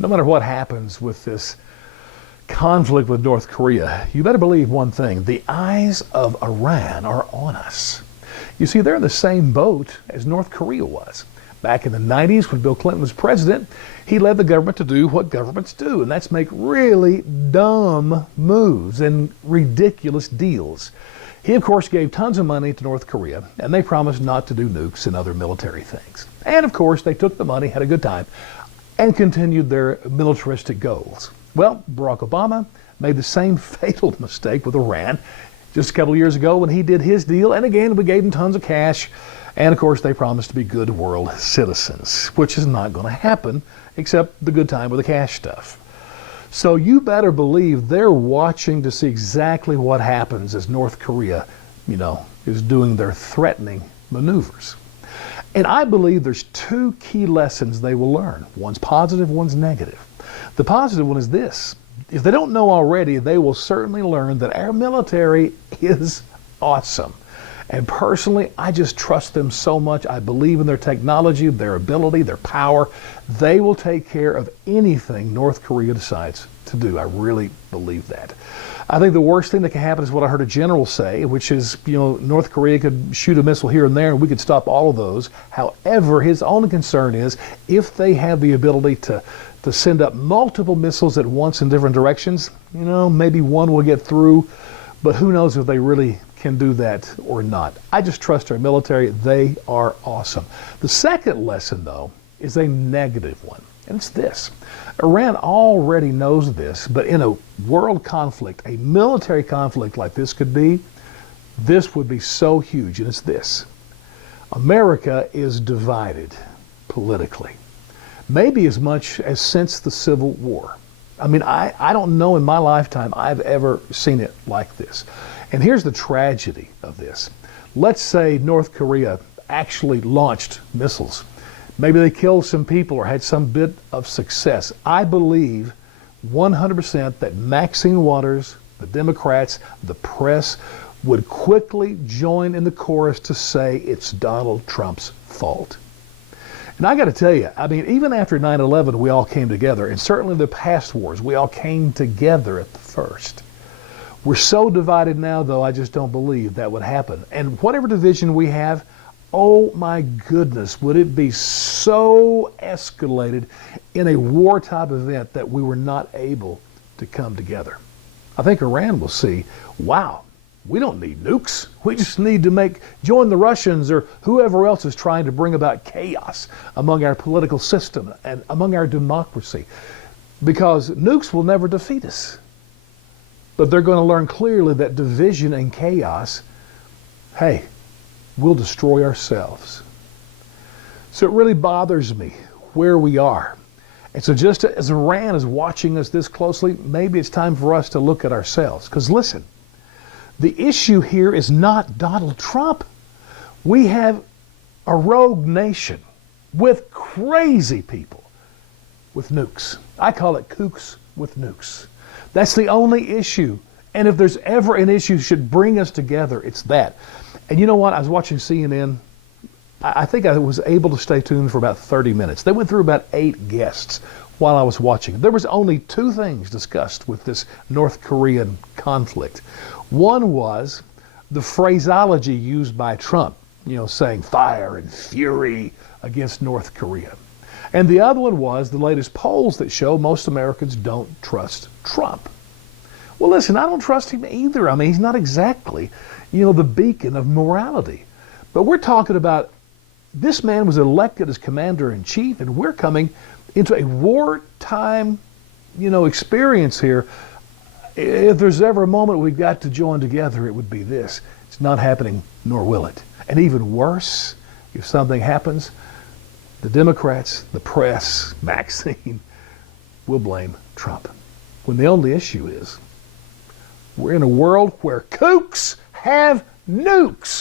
No matter what happens with this conflict with North Korea, you better believe one thing: the eyes of Iran are on us. You see, they're in the same boat as North Korea was. Back in the 90s, when Bill Clinton was president, he led the government to do what governments do, and that's make really dumb moves and ridiculous deals. He, of course, gave tons of money to North Korea, and they promised not to do nukes and other military things. And, of course, they took the money, had a good time, and continued their militaristic goals. Well, Barack Obama made the same fatal mistake with Iran just a couple of years ago when he did his deal, and again, we gave them tons of cash, and of course, they promised to be good world citizens, which is not going to happen, except the good time with the cash stuff. So you better believe they're watching to see exactly what happens as North Korea, is doing their threatening maneuvers. And I believe there's two key lessons they will learn. One's positive, one's negative. The positive one is this: if they don't know already, they will certainly learn that our military is awesome. And personally, I just trust them so much. I believe in their technology, their ability, their power. They will take care of anything North Korea decides to do. I really believe that. I think the worst thing that can happen is what I heard a general say, which is, North Korea could shoot a missile here and there and we could stop all of those. However, his only concern is if they have the ability to send up multiple missiles at once in different directions, maybe one will get through, but who knows if they really can do that or not. I just trust our military. They are awesome. The second lesson, though, is a negative one, and it's this. Iran already knows this, but in a world conflict, a military conflict like this would be so huge, and it's this. America is divided politically, maybe as much as since the Civil War. I mean, I don't know in my lifetime I've ever seen it like this. And here's the tragedy of this. Let's say North Korea actually launched missiles. Maybe they killed some people or had some bit of success. I believe 100% that Maxine Waters, the Democrats, the press would quickly join in the chorus to say it's Donald Trump's fault. And I got to tell you, I mean, even after 9/11, we all came together, and certainly the past wars, we all came together at the first. We're so divided now, though, I just don't believe that would happen. And whatever division we have, oh my goodness, would it be so escalated in a war type event that we were not able to come together. I think Iran will see, wow, we don't need nukes. We just need to join the Russians or whoever else is trying to bring about chaos among our political system and among our democracy. Because nukes will never defeat us. But they're going to learn clearly that division and chaos, hey, we'll destroy ourselves. So it really bothers me where we are. And so just as Iran is watching us this closely, maybe it's time for us to look at ourselves. Because listen, the issue here is not Donald Trump. We have a rogue nation with crazy people with nukes. I call it kooks with nukes. That's the only issue. And if there's ever an issue that should bring us together, it's that. And you know what? I was watching CNN. I think I was able to stay tuned for about 30 minutes. They went through about 8 guests while I was watching. There was only 2 things discussed with this North Korean conflict. One was the phraseology used by Trump, saying fire and fury against North Korea. And the other one was the latest polls that show most Americans don't trust Trump. Well, listen, I don't trust him either. I mean, he's not exactly, the beacon of morality. But we're talking about this man was elected as commander-in-chief, and we're coming into a wartime, experience here. If there's ever a moment we've got to join together, it would be this. It's not happening, nor will it. And even worse, if something happens, the Democrats, the press, Maxine, will blame Trump. When the only issue is, we're in a world where kooks have nukes.